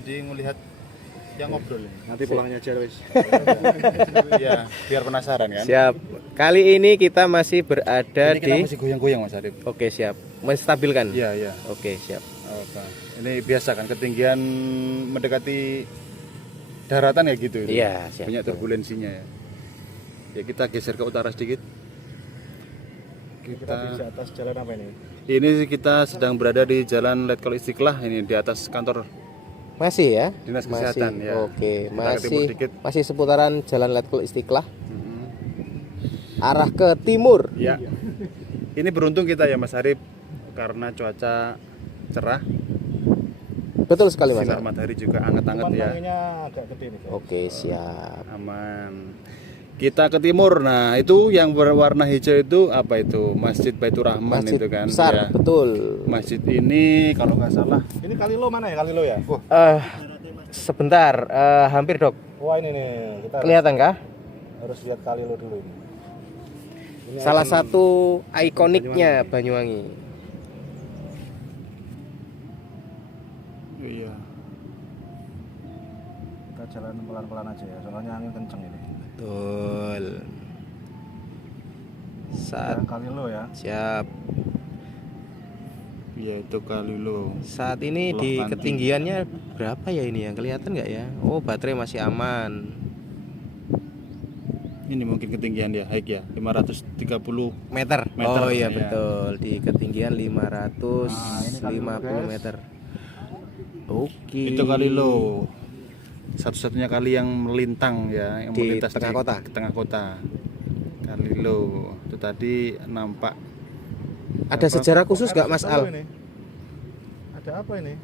Jadi ngelihat yang ngobrol ini. Nanti pulangnya aja wis. Iya, biar penasaran kan. Siap. Kali ini kita masih berada Ini kita di. masih goyang-goyang Mas Arif. Oke, siap. Menstabilkan. Iya, iya. Oke, siap. Apa? Ini biasa kan ketinggian mendekati daratan ya gitu. Itu. Iya, siap. Banyak turbulensinya ya. Ya kita geser ke utara sedikit. Kita di atas jalan apa ini? Ini kita sedang berada di Jalan Letkol Istiqlah, ini di atas kantor Masih ya? Dinas Masih. Kesehatan ya. Oke, Kita ke timur masih dikit. masih seputaran Jalan Letkol Istiqlah. Arah ke timur. Ya. Ini beruntung kita ya Mas Arif karena cuaca cerah, Betul sekali, Mas. sinar matahari juga anget-anget ya. Pemandangannya agak gede nih. Oke, siap. Aman. Kita ke timur. Nah, itu yang berwarna hijau itu apa itu? Masjid Baitur Rahman Masjid itu kan. besar, Ya. betul. Masjid ini kalau nggak salah Ini Kalilo mana ya? Kalilo ya? Sebentar, hampir, Dok. Wah ini nih, kita Kelihatan kah? harus lihat Kalilo dulu ini. Salah satu ikoniknya Banyuwangi. iya. Kita jalan pelan-pelan aja ya, soalnya angin kenceng ini. Betul. Jalan Kalilo ya. Siap. Iya itu Kalilo. Saat ini Pulau di Kanti. ketinggiannya berapa ya ini yang kelihatan nggak ya? Oh, baterai masih aman. Ini mungkin ketinggian ya, hike ya, 530. Meter. Meter, Oh iya, ya. betul. Di ketinggian Nah, ini 550 Kalilo, meter. Oke. Itu Kalilo. Satu-satunya kali yang melintang ya, yang Di melintas tengah kota. Ke tengah kota. Kalilo. Itu tadi nampak Ada sejarah khusus nggak, Mas Kalilo Al? ini. Ada apa ini?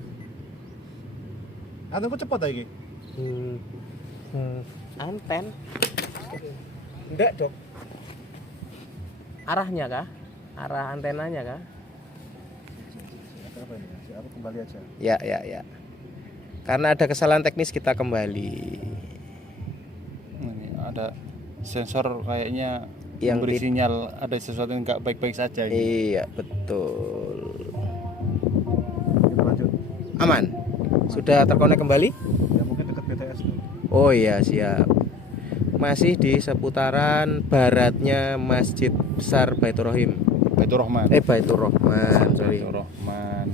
Antenku cepat lagi. Anten. Enggak, Dok. Arahnya kah? Arah antenanya kah? Ada apa ini? Aku kembali aja. Ya. Karena ada kesalahan teknis kita kembali. ini ada sensor kayaknya Yang memberi sinyal ada sesuatu yang nggak baik-baik saja gitu. Iya, betul. Kita lanjut. Aman. Sudah terkonek kembali? Ya mungkin dekat BTS tuh. Oh iya, siap. Masih di seputaran baratnya Masjid Besar Baitur Rahim. Baitur Rahman. Baitur Rahman, sorry. Baitur Rahman.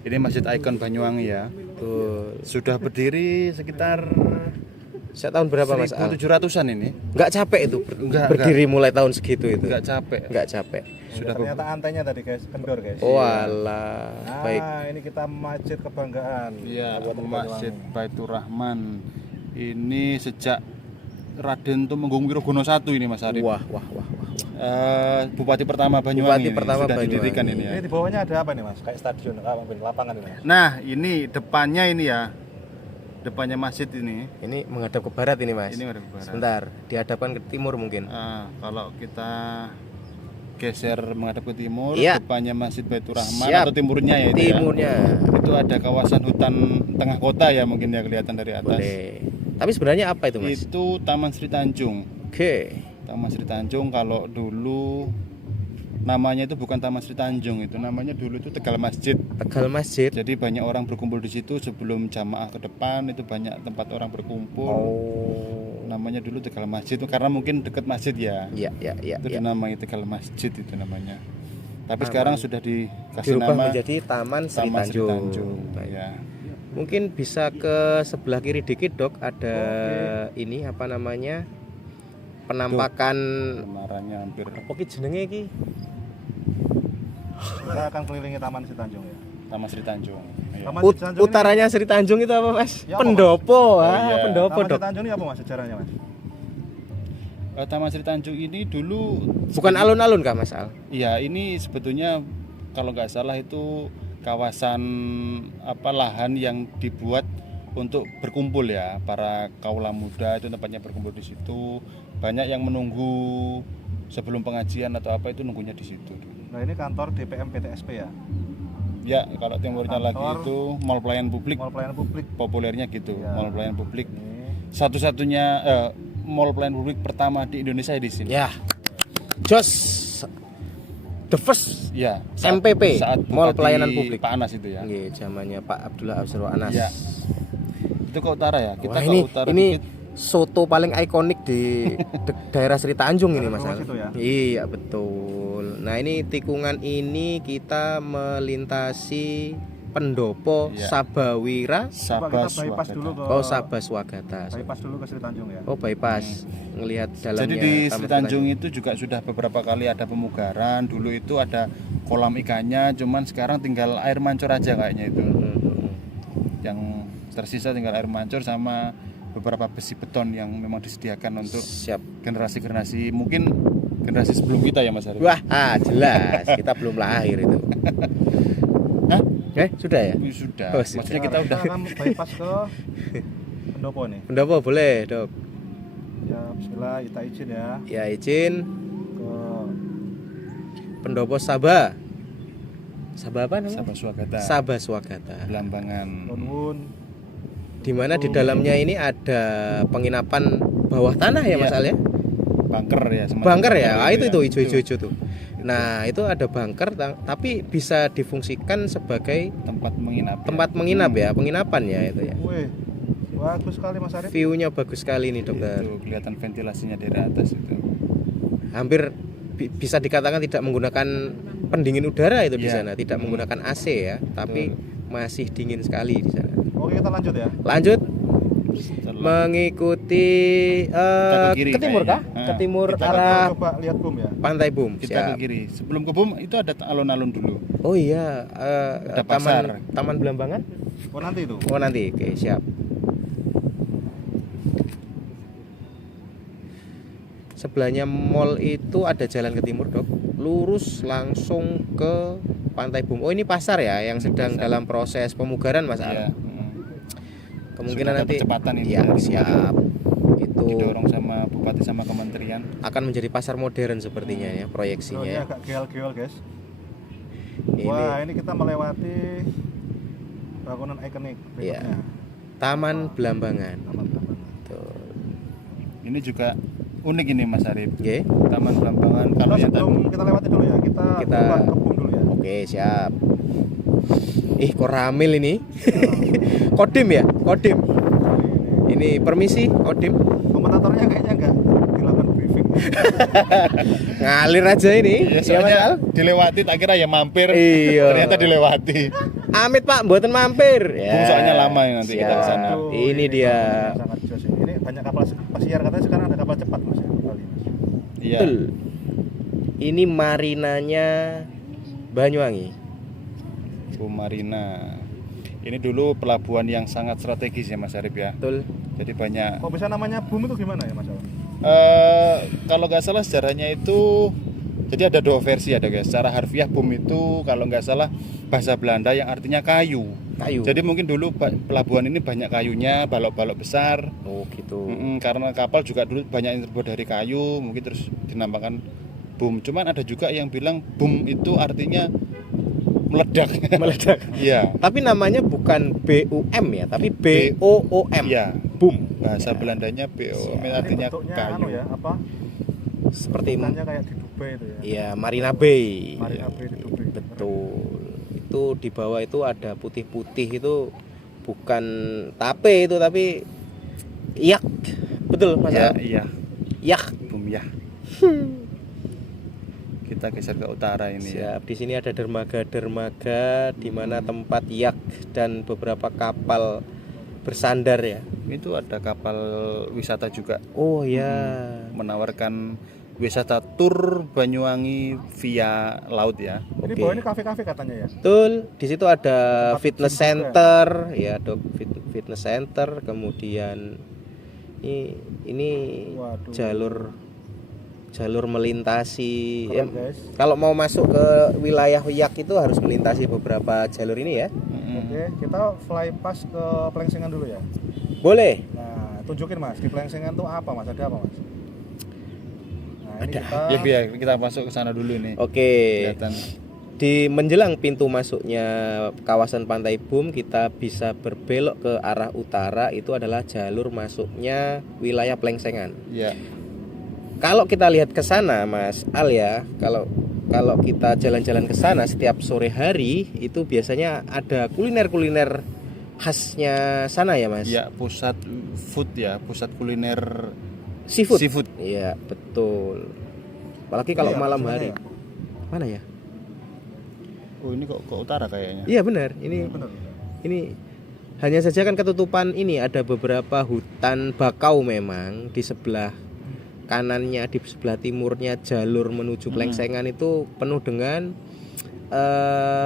Ini masjid ikon Banyuwangi ya. Betul. Sudah berdiri sekitar Saya tahun berapa, Mas Al? 1700-an ini. Nggak capek itu Enggak, berdiri mulai tahun segitu itu. Nggak capek. Nggak capek. Sudah Ternyata antenya tadi guys, kendor guys. Oh alah, Nah, baik. ini kita masjid kebanggaan. Iya, Kabupaten Masjid Banyuwangi. Baitur Rahman. Ini sejak Raden Tumenggung Wirogono I ini Mas Arif. Wah. Bupati pertama Banyuwangi. Bupati pertama sudah Banyuwangi. didirikan ini ya. Ini di bawahnya ada apa nih mas? Kayak stadion, lapangan ini mas. Nah, ini depannya ini ya. Depannya masjid ini. Ini menghadap ke barat ini, Mas. Ini menghadap ke barat. Sebentar, dihadapkan ke timur mungkin. Kalau kita geser menghadap ke timur, Iya. depannya Masjid Baitur Rahman Siap. atau timurnya ya itu ya. Timurnya. Itu ada kawasan hutan tengah kota ya mungkin ya kelihatan dari atas. Boleh. Tapi sebenarnya apa itu, Mas? Itu Taman Sri Tanjung. Oke. Taman Sri Tanjung kalau dulu namanya itu bukan Taman Sri Tanjung, itu namanya dulu itu Tegal Masjid. Tegal Masjid. Jadi banyak orang berkumpul di situ sebelum jamaah ke depan itu banyak tempat orang berkumpul. Oh. Namanya dulu Tegal Masjid itu karena mungkin dekat masjid ya. Iya. Itu dinamai Tegal Masjid itu namanya. Tapi Taman. sekarang sudah dikasih Dirubah nama menjadi Taman Sri Taman Sri Tanjung. Tanjung. Baik. Ya. Mungkin bisa ke sebelah kiri dikit, Dok. Ada ini apa namanya? Penampakan Kenarannya hampir apa ki jenenge iki? Kita akan kelilingi Taman Sri Tanjung ya. Taman Sri Tanjung. Iya. Taman Sri Tanjung Utaranya Sri Tanjung itu apa, Mas? Ya, apa, Pendopo. iya. Pendopo, Taman Sri Dok. Tanjung ini apa mas sejarahnya mas? Taman Sri Tanjung ini dulu Bukan alun-alun kah, Mas Al? iya ini sebetulnya kalau nggak salah itu kawasan lahan yang dibuat untuk berkumpul ya para kaula muda itu tempatnya berkumpul di situ. Banyak yang menunggu sebelum pengajian atau apa itu nunggunya di situ dulu. Nah ini kantor DPM PTSP ya. Ya kalau timurnya lagi Kantor itu Mall Pelayanan Publik, Mall Pelayanan Publik. populernya gitu. Ya. Mall Pelayanan Publik Ini satu-satunya mall pelayanan publik pertama di Indonesia di sini. Ya. Jos the first Ya. MPP, saat Mall Bupati Pelayanan Publik. Pak Anas itu ya. Nggih, zamannya Pak Abdullah Azwar Anas. Ya. Itu ke utara ya. Kita Wah, ke utara ini dikit. soto paling ikonik di daerah Sri Tanjung ini, Mas. Daerah situ ya? Iya, betul. Nah, ini tikungan ini kita melintasi Pendopo Iya. Sabawira. Coba kita Sabas bypass Wagata. dulu ke Oh, Sabas Wagata. bypass dulu ke Sri Tanjung ya. Oh, bypass. Ngelihat dalamnya. Jadi di Taman Sri Tanjung itu juga sudah beberapa kali ada pemugaran. Dulu itu ada kolam ikannya, cuman sekarang tinggal air mancur aja kayaknya itu. Yang tersisa tinggal air mancur sama beberapa besi beton yang memang disediakan untuk Siap. generasi-generasi, mungkin generasi sebelum kita ya Mas Arif. Wah, jelas. Kita belum lahir itu. Hah? Sudah ya? Sudah. Oh, Maksudnya Nah, kita udah akan bypass ke Pendopo nih. Pendopo boleh, Dok. Ya bismillah, kita izin ya Ya, izin. ke Pendopo Sabah. Sabah apa namanya? Sabas Wagata. Sabah Swagata. Belambangan. Lonwun. Di mana di dalamnya ini ada penginapan bawah tanah ya, Mas Iya. Al ya? Bunker ya, semacam Bunker ya. Ah, itu ya. hijau-hijau tuh. Nah, itu ada bunker tapi bisa difungsikan sebagai Tempat menginap. tempat menginap ya, penginapan ya itu ya. Wih, bagus sekali Mas Arif. View-nya bagus sekali nih, Dokter. Itu kelihatan ventilasinya dari atas itu. Hampir bisa dikatakan tidak menggunakan pendingin udara itu di Iya. sana, tidak menggunakan AC ya, tapi masih dingin sekali di sana. Oke, kita lanjut ya. Lanjut Setelah mengikuti Kita ke kiri ke timur kah? kayaknya. Ke timur Kita arah Coba lihat boom ya. Pantai Bum. kita Siap. ke kiri. Sebelum ke Bum itu ada alun-alun dulu. Oh iya, Ada pasar. Taman Belambangan. Oh nanti itu. Oh nanti, oke siap. Sebelahnya mall itu ada jalan ke timur, Dok. Lurus langsung ke Pantai Bum. Oh ini pasar ya, yang sedang pasar. dalam proses pemugaran, Mas Al. Iya. Kemungkinan Sudah ada nanti percepatan ini ya dari siap. Itu didorong sama bupati sama kementerian. akan menjadi pasar modern sepertinya ya Oh, proyeksinya. ini Ya. agak geol-geol guys. Ini Wah, ini kita melewati bangunan ikonik Iya. berikutnya. Taman Belambangan. Taman Belambangan. Tuh. Ini juga unik ini Mas Arif. Oke. Taman Belambangan kalau Kalau yang sebelum kita lewati dulu ya, kita coba ke boom dulu ya. Oke, siap. Kok ramil ini? Kodim ya? Kodim. Ini permisi, Kodim. Komentatornya kayaknya enggak dilakukan briefing. Ngalir aja ini. Iya, Ya, Mas Al? soalnya dilewati tak kira ya mampir. Iya. Ternyata dilewati. Amit Pak, buatan mampir. Ya. Bung, soalnya lama ya nanti kita ke sana. Aduh, Ini dia. sangat jos ini. Ini banyak kapal pesiar, katanya sekarang ada kapal cepat Mas ya, kali Mas. Iya. Betul. Ini marinanya Banyuwangi. Bum Marina. Ini dulu pelabuhan yang sangat strategis ya Mas Arif ya. Betul. Jadi banyak Kok bisa namanya boom itu gimana ya Mas? kalau nggak salah sejarahnya itu jadi ada dua versi ada guys. Secara harfiah bum itu kalau nggak salah bahasa Belanda yang artinya kayu. Kayu. Jadi mungkin dulu pelabuhan ini banyak kayunya, balok-balok besar. Oh, gitu. Karena kapal juga dulu banyak yang terbuat dari kayu, mungkin terus dinamakan bum. Cuman ada juga yang bilang bum itu artinya meledak. Meledak. Iya. Tapi namanya bukan BUM ya, tapi BOOM. Iya. Boom. Bahasa Belandanya BOM artinya bentuknya kayu. anu ya, apa? Seperti Bentuknya kayak di Dubai itu ya. ya Marina Bay. Marina Bay di Dubai. Betul. Itu di bawah itu ada putih-putih itu bukan tape itu tapi yak. Betul Mas. Ya, Al? iya. Yak. Bum ya. Kita geser ke utara ini ya. Siap. Di sini ada dermaga-dermaga di mana tempat yak dan beberapa kapal bersandar ya. Itu ada kapal wisata juga Oh ya. menawarkan wisata tur Banyuwangi via laut ya. Ini Oke. bawah ini kafe-kafe katanya ya. Betul. Di situ ada Tempat fitness gym juga. center ya, Dok. Fitness center, kemudian ini Waduh. jalur melintasi ya, Keren, guys. kalau mau masuk ke wilayah Yak itu harus melintasi beberapa jalur ini ya. Oke, kita fly pass ke Plengsengan dulu ya. Boleh. Nah, tunjukin Mas, di Plengsengan tuh apa Mas? Ada apa Mas? Nah, ini kita Ya biar kita masuk ke sana dulu nih. Oke. Kelihatan. Di menjelang pintu masuknya kawasan Pantai Bum, kita bisa berbelok ke arah utara, itu adalah jalur masuknya wilayah Plengsengan. Ya. Kalau kita lihat ke sana, Mas Al ya, kalau kita jalan-jalan ke sana setiap sore hari itu biasanya ada kuliner-kuliner khasnya sana ya Mas? Ya, pusat food ya, pusat kuliner Seafood. seafood. Iya, betul. Apalagi kalau Iya, malam sebenarnya hari. ya. Mana ya? Oh, ini kok ke utara kayaknya. Iya benar. Ini Bener. ini hanya saja kan ketutupan ini ada beberapa hutan bakau memang di sebelah kanannya, di sebelah timurnya jalur menuju Klengsengan itu penuh dengan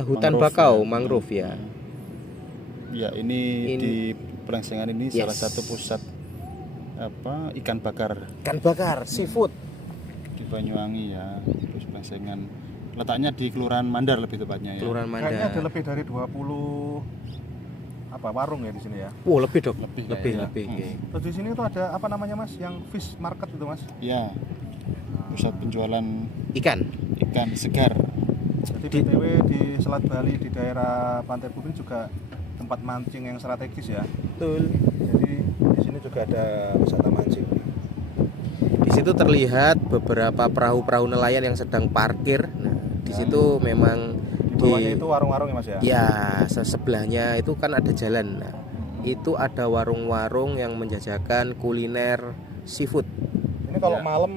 hutan Mangrove bakau, ya. mangrove ya. Ya, ini In- di Plengsengan ini Yes. salah satu pusat apa ikan bakar Ikan bakar, seafood. di Banyuwangi ya, terus Plengsengan. Letaknya di Kelurahan Mandar lebih tepatnya ya. Kelurahan Kayaknya ada Mandar. lebih dari 20 warung ya di sini ya. Oh, lebih dok. Lebih Lebih. kayaknya. Terus di sini tuh ada apa namanya Mas? Yang fish market itu Mas. Ya, pusat penjualan Ikan. ikan segar. Jadi BTW di Selat Bali di daerah Pantai Bubing juga tempat mancing yang strategis ya. Betul. Jadi di sini juga ada wisata mancing. Di situ terlihat beberapa perahu-perahu nelayan yang sedang parkir. Nah, di situ memang Di bawahnya itu warung-warung ya Mas ya. ya sebelahnya itu kan ada jalan. Nah, itu ada warung-warung yang menjajakan kuliner seafood. Ini kalau Ya. malam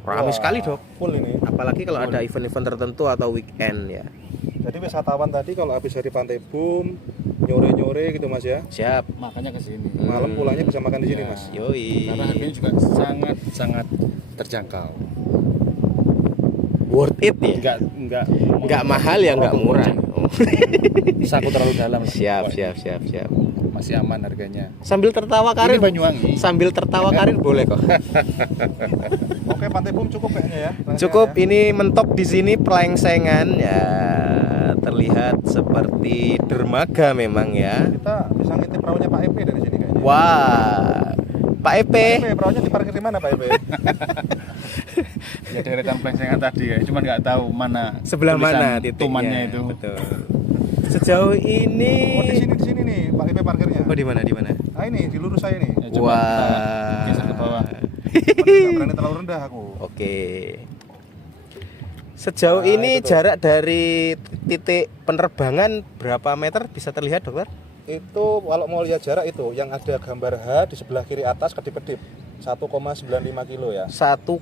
Ramai wah, sekali, Dok. Full ini. Apalagi kalau ada event-event tertentu atau weekend ya. Jadi wisatawan tadi kalau habis dari Pantai Bum nyore-nyore gitu Mas ya. Siap. Makanya ke sini. Malam pulangnya bisa makan di sini Ya. Mas. Yoi. Karena harganya juga sangat terjangkau. Worth it ya. Enggak mahal ya, enggak murah. Oh. Saku terlalu dalam. Siap. Masih aman harganya. Sambil tertawa Ini Karin. Banyuwangi. Sambil tertawa Karin boleh kok. Oke, Pantai Bum cukup kayaknya ya. Cukup ya. ini mentok di sini Plengsengan ya. Terlihat seperti dermaga memang ya. Kita bisa ngintip perahunya Pak Epe dari sini kayaknya. Wah. Pak Epe. Epe, perahunya diparkir di mana Pak Epe? Ya deretan Plengsengan tadi ya, cuman nggak tahu mana Sebelah tulisan mana titiknya. tumannya itu. Betul. Sejauh ini Oh di sini nih Pak Epe parkirnya. Oh, di mana? Ah ini di lurus saya nih. Ya, coba kita Wah. geser ke bawah. Nggak berani terlalu rendah aku. Oke. Sejauh Nah, ini itu tuh. jarak dari titik penerbangan berapa meter bisa terlihat, Dokter? Itu kalau mau lihat jarak itu yang ada gambar H di sebelah kiri atas kedip-kedip 1,95 kilo ya. 1,9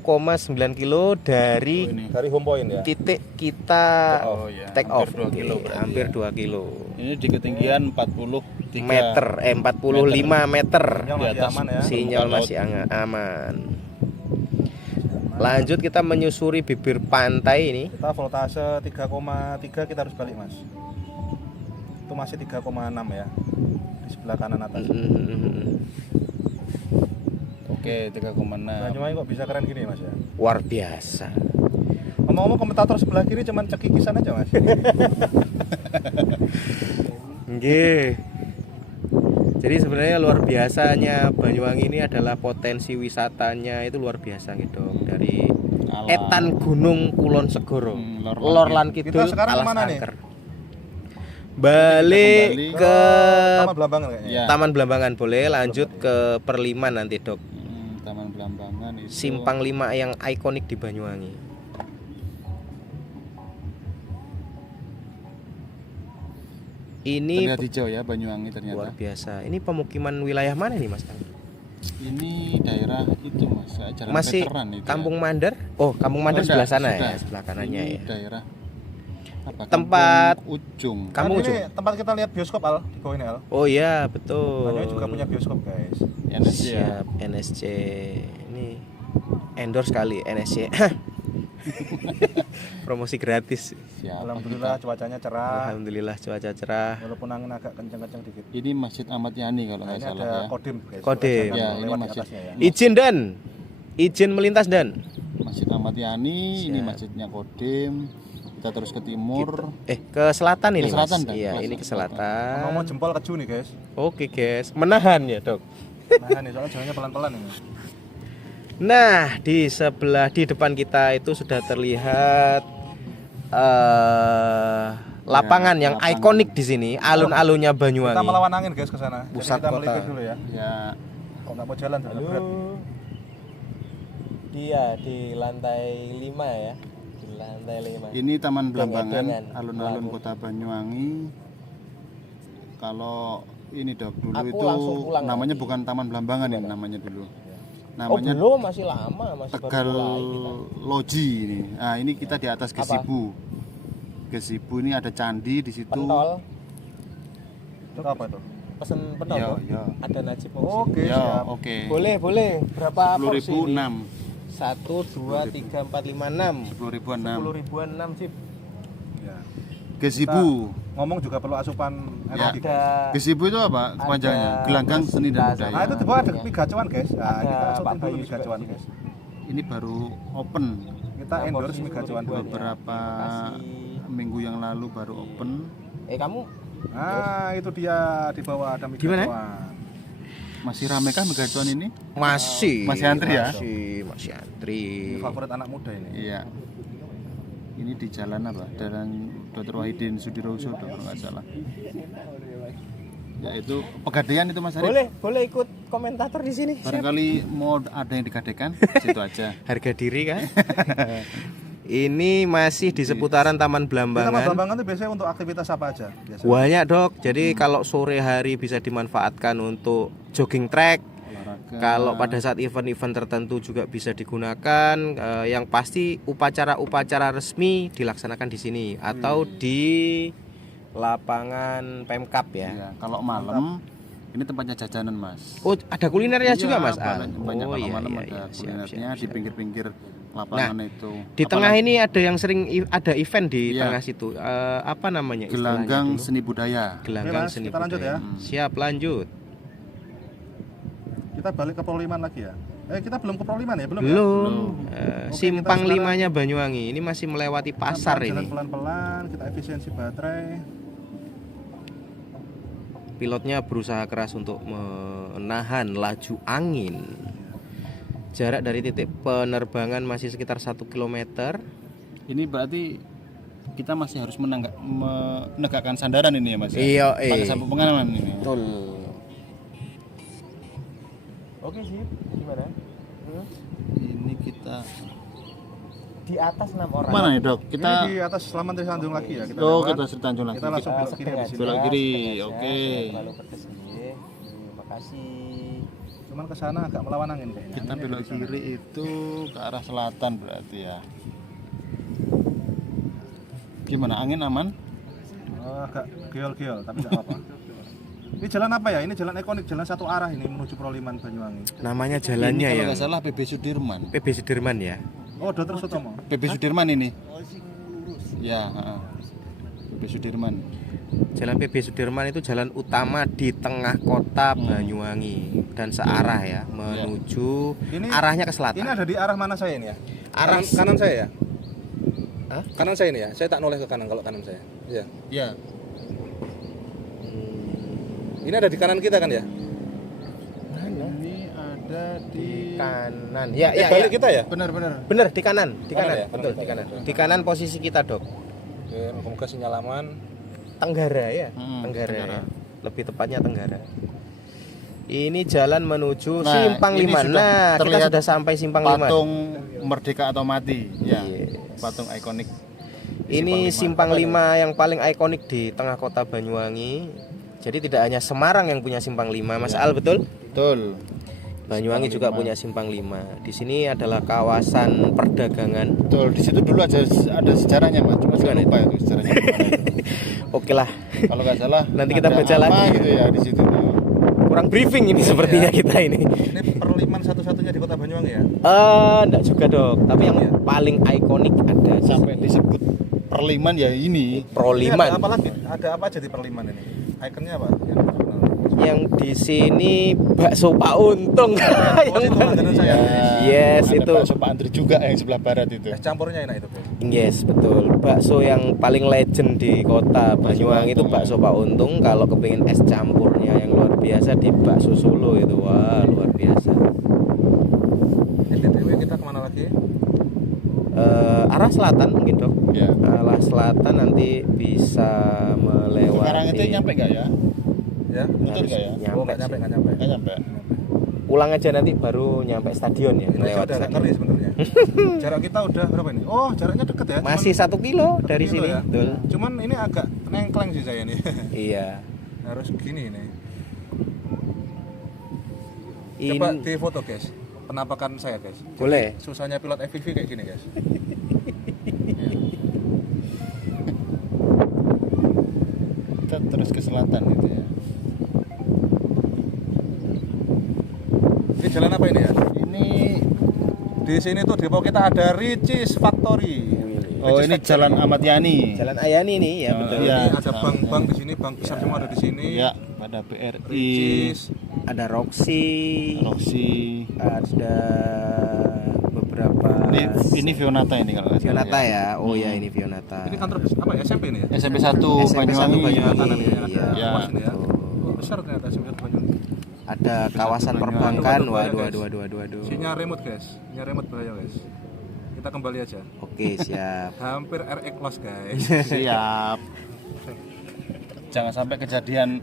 kilo dari Oh, ini. Dari home point ya. titik kita Oh, ya. take Hampir off. 2 kilo Oke, berarti hampir ya. 2 kilo. Ini di ketinggian 43 Meter, 45 meter. Sinyal Di masih atas. aman ya. Sinyal Laut. masih aman. Lanjut kita menyusuri bibir pantai ini. Kita voltase 3,3 kita harus balik Mas. Itu masih 3,6 ya. Di sebelah kanan atas. Oke, 3,6. Banyuwangi kok bisa keren gini Mas ya. Luar biasa. Ngomong-ngomong komentator sebelah kiri cuman cekikisan aja Mas. Nggih. Jadi sebenarnya luar biasanya Banyuwangi ini adalah potensi wisatanya itu luar biasa gitu dari Alam. Etan Gunung Kulon Segoro. Lor Lor Lan Kidul Kita sekarang Alas kemana nih? Angker. Balik Kembali ke Taman Belambangan kayaknya. Ya. Taman Belambangan boleh lanjut ke Perliman nanti, Dok. Taman Belambangan itu. Simpang 5 yang ikonik di Banyuwangi. Ini Terlihat hijau ya Banyuwangi luar ternyata. biasa. Ini pemukiman wilayah mana nih, Mas? Ini daerah itu Mas, Jalan Masih Veteran itu. Kampung Mandar? Oh, Kampung Mandar Oh, sebelah enggak, sana sudah. ya, sebelah kanannya Ini ya. daerah apa? Tempat- Kampung Ujung. Kampung Kan ini Ujung. tempat kita lihat bioskop Al di bawah ini Al. Oh iya, betul. Banyuwangi juga punya bioskop guys. NSC ya. Siap, NSC. Ini endorse kali NSC. Promosi gratis. Siapa Alhamdulillah kita? cuacanya cerah. Alhamdulillah cuaca cerah. Walaupun angin agak kencang-kencang dikit. Ini Masjid Ahmad Yani kalau Nah, nggak ini salah ada ya. kodim guys. Kodim. Kita Ya, jangan ini lewat di masjid. atasnya ya. Izin dan izin melintas dan Masjid Ahmad Yani, ini Siap. masjidnya Kodim. Kita terus ke timur. ke selatan ini, Ke selatan, Mas. Dan. Iya, Ke ini ke selatan. selatan. Ngomong jempol keju nih guys. Oke, guys. Menahan ya, Dok. Nah nih soalnya jalannya pelan-pelan ini. Nah, di sebelah di depan kita itu sudah terlihat lapangan yang lapangan. ikonik di sini, alun-alunnya Kita Banyuwangi. melawan angin guys ke sana. Jadi Pusat kita kota. melipir dulu ya. Ya, Kalau nggak mau jalan sudah berat. Dia di lantai 5 ya. Di lantai 5. ini Taman Gang-gangan. Belambangan, alun-alun Kota Banyuwangi. Kalau ini Dok, dulu Aku itu langsung pulang namanya lagi. bukan Taman Blambangan ini namanya dulu. Oh Namanya belum, masih lama, masih baru Tegal mulai kita. Loji ini. Nah, ini kita di atas Gesibu. Gesibu ini ada candi di situ. Pentol, Itu apa itu? pesen pentol. Ya, Dok. ya. Ada Najib Oke, Ya, siap. oke. Boleh. Berapa porsi 10.000 ini? 6. 1, 2, 3, 4, 5, 6. 10.000 6. 10 ribuan 6 sih. Ya. Gesibu. Ngomong juga perlu asupan energi. Ada Gesibu itu apa kepanjangannya? Gelanggang Seni dan Plaza. Nah, Budaya. itu di bawah ada mie gacuan, guys. Nah, Ada kita Pak asutin dulu Bayu mie juga gacuan, di sini. guys. Ini baru open Kita endorse mie gacuan dulu. beberapa minggu yang lalu baru open. kamu Nah, itu dia di bawah ada mie Gimana? gacuan. Masih rame kah Megacuan ini? masih antri ya? Masih antri. Ini favorit anak muda ini. Iya. Ini di jalan apa? Jalan Dr. Wahidin Sudiroso kalau nggak salah. Ya itu Pegadaian itu Mas Arif. Boleh ikut komentator di sini. Barangkali mau ada yang digadekan, situ aja. Harga diri kan? Ini masih di seputaran Taman Di Taman Blambangan. Blambangan itu biasanya untuk aktivitas apa aja? Biasanya. Banyak Dok. Jadi kalau sore hari bisa dimanfaatkan untuk jogging track. Olahraga. Kalau pada saat event-event tertentu juga bisa digunakan. Yang pasti upacara-upacara resmi dilaksanakan di sini atau di lapangan Pemkap ya. Iya, kalau malam ini tempatnya jajanan Mas. Oh, ada kulinernya juga Mas. Banyak Oh kalau iya, malam iya, ada iya. Siap, kulinernya siap, di siap. pinggir-pinggir lapangan itu. Di tengah ini ada yang sering ada event di Iya. tengah situ. Apa namanya? istilahnya Gelanggang dulu? Seni Budaya. Gelanggang Oke, Mas, seni kita lanjut budaya. ya. Siap, lanjut. Kita balik ke Proliman lagi ya. Kita belum ke Proliman ya, belum? Belum. Oke, Simpang kita sekarang- 5-nya Banyuwangi. Ini masih melewati Ya? pasar Jalan ini. pelan-pelan, kita efisiensi baterai. Pilotnya berusaha keras untuk menahan laju angin. Jarak dari titik penerbangan masih sekitar 1 km. Ini berarti kita masih harus menegakkan sandaran ini ya Mas. Iya, Pakai sabuk pengaman ini. Betul. Oke sih, gimana? Ini kita Di atas 6 orang. mana nih Dok? Ini di atas Selamat Tri Tanjung lagi ya. Kita Oh, lewat. kita Sri Tanjung lagi. Kita langsung belok kiri habis ini. Belok kiri, oke. Lalu pedes ini. Terima kasih. Cuman ke sana agak melawan angin kayaknya. Kita belok kiri itu ke arah selatan berarti ya. Gimana? Angin aman? Agak geol-geol tapi nggak apa-apa. Ini jalan apa ya? Ini jalan ikonik, jalan satu arah ini menuju Proliman Banyuwangi. Namanya Ini jalannya kalau ya. nggak salah PB Sudirman. PB Sudirman ya. Oh, Dr. Sutomo. PB Sudirman ini. Ya, heeh. PB Sudirman. Jalan PB Sudirman itu jalan utama di tengah kota Banyuwangi dan searah ya menuju Ini- arahnya ke selatan. Ini ada di arah mana saya ini ya? Arah kanan saya ya? Hah? Kanan saya ini ya? Saya tak noleh ke kanan kalau kanan saya. Iya. Ya. Ini ada di kanan kita kan ya? Ini ada di kanan. Ya, balik kita ya? benar-benar. Bener di kanan, Kanan ya? betul Kanan, di kanan. kanan. Di kanan posisi kita, Dok. Oke, moga sinyal aman. Tenggara ya, Tenggara. ya. Lebih tepatnya Tenggara. Ini jalan menuju Nah, Simpang ini 5. sudah Nah, kita terlihat sudah sampai Simpang 5. Patung Merdeka atau Mati. Ya. Yes. Patung ikonik. Ini Simpang 5 yang paling ikonik di tengah kota Banyuwangi. Jadi tidak hanya Semarang yang punya Simpang 5, Mas Al, betul? Betul. Banyuwangi juga punya Simpang 5. Di sini adalah kawasan perdagangan. Betul. Di situ dulu ada sejarahnya, Mas. Cuma saya Gimana lupa itu sejarahnya. Oke lah, Kalau nggak salah Nanti kita ada baca apa lagi. gitu ya di situ tuh. kurang briefing ini sepertinya kita ini. Ini Perliman satu-satunya di Kota Banyuwangi ya? Enggak juga, Dok. Tapi yang paling ikonik ada Sampai disebut Perliman ya ini. Ini Proliman. ada apa lagi? Ada apa aja di Perliman ini? Ikonnya apa? Yang terkenal. Yang di sini bakso Pak Untung. Oh, itu langganan saya. Yes, ada itu. bakso Pak Andri juga yang sebelah barat itu. Es campurnya enak itu, Bro. Yes, betul. Bakso yang paling legend di kota Banyuwangi itu bakso Pak Untung. Kalau kepingin es campurnya yang luar biasa di bakso Solo itu, wah luar biasa. Ini BTW kita kemana lagi? Arah selatan mungkin, Dok. Ya. Arah selatan nanti bisa melewati. Sekarang itu nyampe nggak ya? Ya? Betul nggak ya? Oh, nggak nyampe, nggak nyampe. Nggak nyampe. Ulang aja nanti baru nyampe stadion ya. Ini aja Lewat udah agak stadion. ngeri sebenarnya. Jarak kita udah berapa ini? Oh, jaraknya deket ya? Masih 1 kilo dari Kilo sini. ya? Betul. Cuman ini agak nengkleng sih saya nih. Iya. Harus gini ini. Coba di foto guys, penampakan saya guys. Jadi, Boleh. susahnya pilot FPV kayak gini guys. Kita terus ke selatan gitu ya. Ini jalan apa ini ya? Ini Di sini tuh depo kita ada Ricis Factory. oh ini Jalan Ahmad Yani. Jalan Ayani nih ya Oh, betul. iya. Ini ada bank-bank di sini, bank besar semua ada di sini. Ya, ada BRI, Ricis, Ada Roxy, Roxy. ada beberapa Ini Fionata ini kalau nggak salah Fionata ya. Oh ya ini Fionata. ini kantor apa ya? SMP ini ya? SMP 1 SMP 1 Banyuwangi. Banyuwangi. Kanan ya, ada Iya, Ya. luas ini ya. betul. Oh, besar ternyata SMP Banyuwangi. Ada kawasan Banyuwangi. perbankan. Waduh, Waduh. Sinyal remote guys, sinyal remote bahaya guys. Kita kembali aja. Oke, siap. Hampir RX loss guys. Siap. Jangan sampai kejadian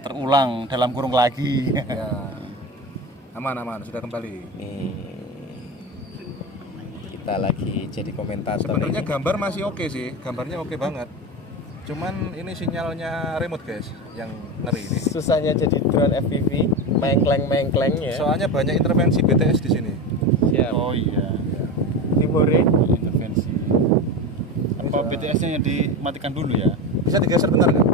terulang dalam kurung lagi. Ya. Aman, sudah kembali. Nih. Kita lagi jadi komentator. Sebenarnya ini. gambar masih oke sih, gambarnya oke banget. Cuman ini sinyalnya remote guys, yang ngeri ini. Susahnya jadi drone FPV, mengkleng ya. Soalnya banyak intervensi BTS di sini. Siap. Oh iya. Timore. Intervensi. Apa BTS-nya yang dimatikan dulu ya? Bisa digeser bentar nggak?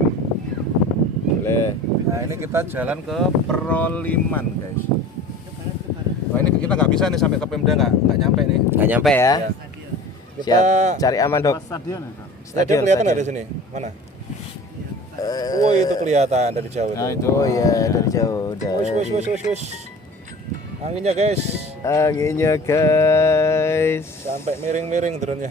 Boleh. Nah ini kita jalan ke Peroliman guys. Wah ini kita nggak bisa nih sampai ke Pemda nggak nyampe nih. Nggak nyampe ya. Ya. Kita Siap. Cari aman, Dok. Stadion ya? stadion kelihatan nggak di sini? Mana? Oh itu kelihatan dari jauh Nah, itu. itu. Oh iya, dari jauh. Wus. Anginnya guys, Anginnya guys. sampai miring-miring drone-nya.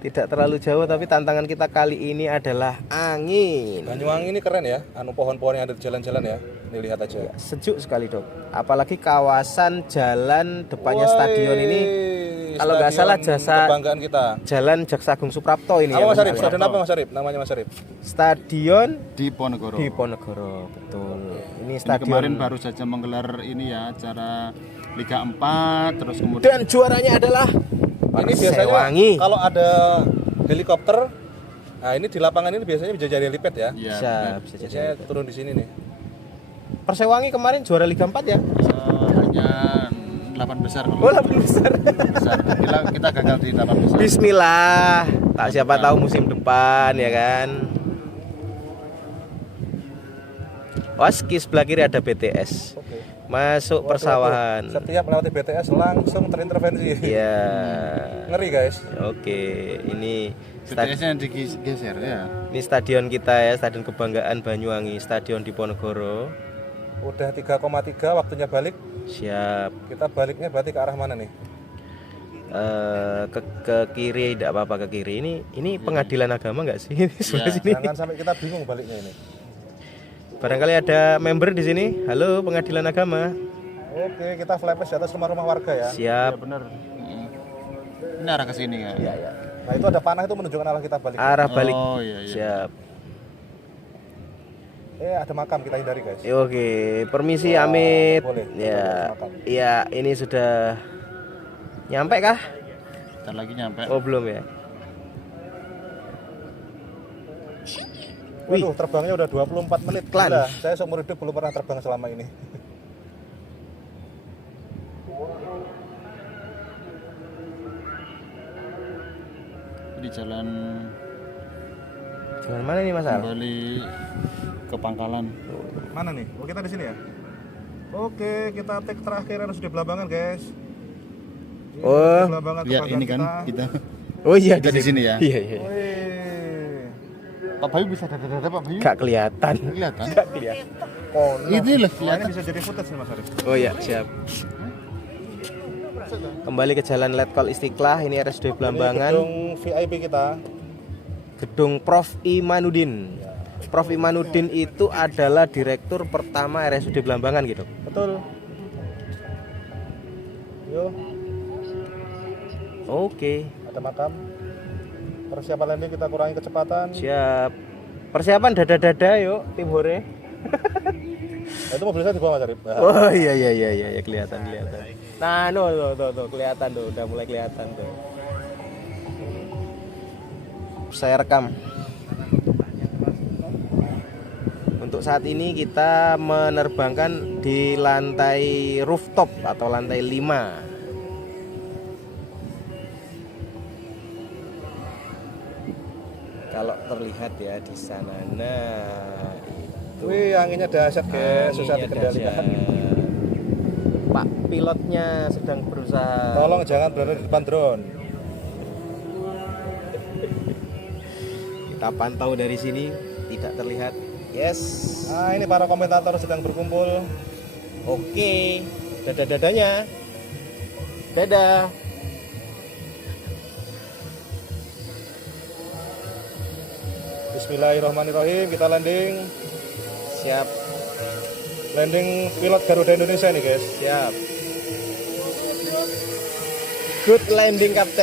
Tidak terlalu jauh tapi tantangan kita kali ini adalah angin. Banyuwangi ini keren ya, anu pohon-pohon yang ada di jalan-jalan ya. Nih lihat aja. Sejuk sekali, Dok. Apalagi kawasan jalan depannya stadion ini kalau nggak salah jasa kebanggaan kita. Jalan Jaksa Agung Suprapto ini Apa ya. Mas Arif? Mas. Stadion apa Mas Arif? Namanya Mas Arif. Stadion Di Ponegoro. di Ponegoro, betul. Ini Ini stadion kemarin baru saja menggelar ini ya acara Liga 4 terus kemudian dan juaranya adalah Ini biasanya Persewangi. kalau ada helikopter, nah ini di lapangan ini biasanya bisa jadi helipad ya. ya, Bisa, benar. bisa jadi. Biasanya turun di sini nih. Persewangi kemarin juara Liga 4 ya. Hanya 8 besar kalau Oh, 8 besar. besar. Kita gagal di 8 besar. Bismillah. Tak siapa tahu musim depan ya kan. Waski sebelah kiri ada BTS. Oke. Masuk persawahan. Setiap melewati BTS langsung terintervensi. Iya. Ngeri guys. Oke, ini BTS-nya digeser ya. ini stadion kita ya, stadion kebanggaan Banyuwangi, stadion di Ponegoro. Udah 3,3 waktunya balik. Siap. Kita baliknya berarti ke arah mana nih? Ke kiri, tidak apa-apa ke kiri. Ini pengadilan agama nggak sih? Ini sebelah Ya, sini. Jangan sampai kita bingung baliknya ini. Barangkali ada member di sini. Halo, pengadilan agama. Oke, kita flash di atas rumah-rumah warga ya. Siap. Benar. Ini arah ke sini kan? Ya, ya. Nah itu ada panah itu menunjukkan arah kita balik. Arah balik. Oh iya iya. Siap. Ada makam kita hindari guys. Oke, permisi Amit. boleh. Ya, Makam. ya ini sudah nyampe kah? Bentar lagi nyampe. Oh belum ya. Waduh, terbangnya udah 24 menit. Iklan. Gila, saya seumur hidup belum pernah terbang selama ini. Di jalan Jalan mana nih Mas Al? kembali ke Pangkalan. Mana nih? Oh kita di sini ya? Oke, kita take terakhir harus di Belambangan guys. Ini Oh. di Belambangan Ya kebanggaan ini kan kita. kita. Oh iya Kita di sini ya. Iya iya. Wih. Pak Bayu bisa dada-dada Pak Bayu? Gak kelihatan. Kelihatan. Gak kelihatan. Oh, Ini loh Ini kelihatan. bisa jadi footage nih Mas Arif. Oh iya siap. Kembali ke Jalan Letkol Istiqlal. Ini RSUD Ini Belambangan. gedung VIP kita. Gedung Prof Imanudin. Prof Imanudin itu adalah direktur pertama RSUD Belambangan gitu. Betul. Yo, Oke, ada makam. Persiapan landing kita kurangi kecepatan. siap. Persiapan dada-dada yuk, tim hore. Nah, itu mobil saya di bawah Mas Arif. Nah, Oh iya kelihatan. Nah, tuh kelihatan tuh, udah mulai kelihatan tuh. Saya rekam. Untuk untuk saat ini kita menerbangkan di lantai rooftop atau lantai 5. Kalau terlihat ya di sana. Nah, itu. Wih, anginnya dahsyat guys, susah Anginnya dikendalikan. dahsyat. Pak pilotnya sedang berusaha. Tolong jangan berada di depan drone. Kita pantau dari sini, tidak terlihat. Yes. Nah, ini para komentator sedang berkumpul. Oke. Dada-dadanya. Dadah. Bismillahirrahmanirrahim, kita landing. Siap. Landing pilot Garuda Indonesia nih guys. Siap. Good landing, Kapten.